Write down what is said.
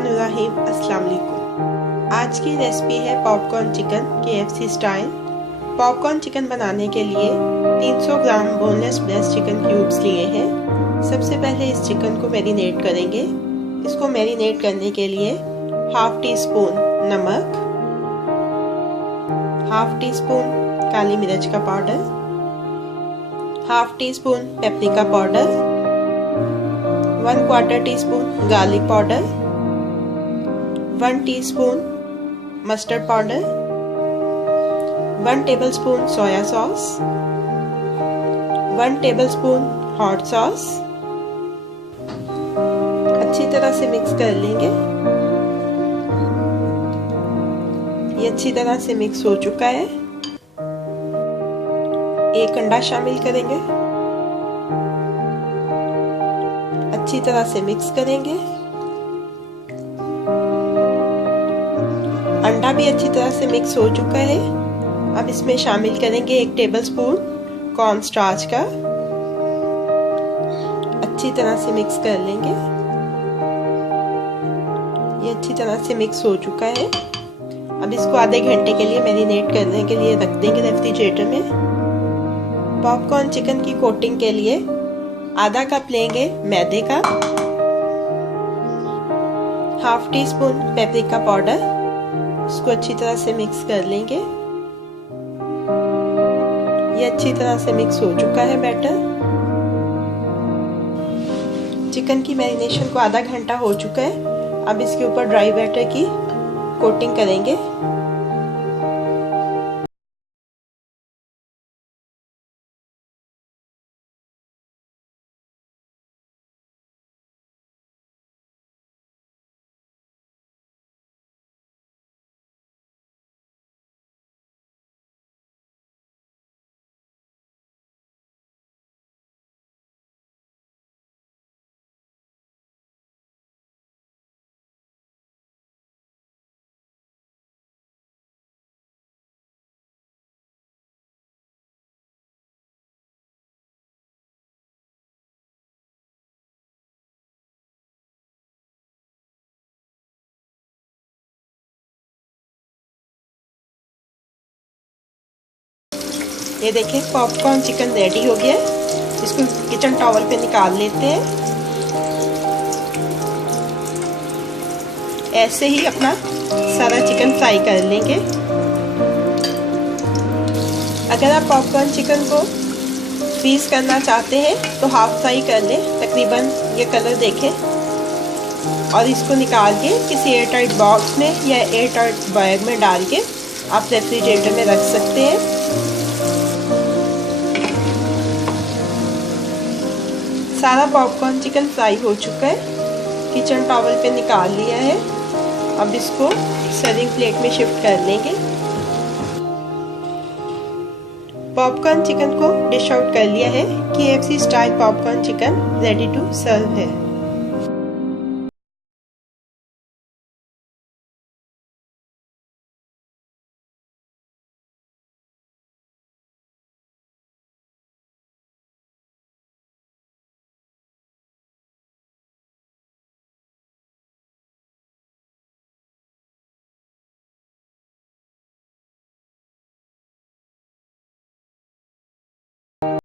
बिस्मिल्लाहिर्रहमानिर्रहीम। अस्सलाम वालेकुम। आज की रेसिपी है popcorn chicken KFC style. Popcorn chicken बनाने के लिए 300 ग्राम बोनलेस ब्रेस्ट चिकन क्यूब्स लिए हैं। सबसे पहले इस चिकन को मैरिनेट करेंगे। इसको मैरिनेट करने के लिए हाफ टी स्पून नमक, हाफ टी स्पून काली मिर्च का powder, half tea spoon paprika powder, 1/4 teaspoon garlic powder, 1 teaspoon mustard powder, 1 tablespoon soya sauce, 1 tablespoon hot sauce. अच्छी तरह से मिक्स कर लेंगे। ये अच्छी तरह से मिक्स हो चुका है। एक अंडा शामिल करेंगे। अच्छी तरह से मिक्स करेंगे। अंडा भी अच्छी तरह से मिक्स हो चुका है। अब इसमें शामिल करेंगे 1 टेबलस्पून कॉर्न स्टार्च का। अच्छी तरह से मिक्स कर लेंगे। ये अच्छी तरह से मिक्स हो चुका है। अब इसको आधे घंटे के लिए मैरिनेट करने के लिए रख देंगे रेफ्रिजरेटर में। पॉपकॉर्न चिकन की कोटिंग के लिए आधा कप लेंगे मैदे का, half tea spoon paprika powder. इसको अच्छी तरह से मिक्स कर लेंगे। ये अच्छी तरह से मिक्स हो चुका है बैटर। चिकन की मैरिनेशन को आधा घंटा हो चुका है। अब इसके ऊपर ड्राई बैटर की कोटिंग करेंगे। ये देखें पॉपकॉर्न चिकन रेडी हो गया है। इसको किचन टॉवल पे निकाल लेते हैं। ऐसे ही अपना सारा चिकन फ्राई कर लेंगे। अगर आप पॉपकॉर्न चिकन को फ्रीज करना चाहते हैं तो हाफ फ्राई कर लें, तकरीबन ये कलर देखें, और इसको निकाल के किसी एयरटाइट बॉक्स में या एयरटाइट बैग में डाल के आप रेफ्रिजरेटर में रख सकते हैं। सारा पॉपकॉर्न चिकन फ्राई हो चुका है। किचन टॉवल पे निकाल लिया है। अब इसको सर्विंग प्लेट में शिफ्ट कर लेंगे। पॉपकॉर्न चिकन को डिश आउट कर लिया है। KFC style popcorn chicken ready to serve है।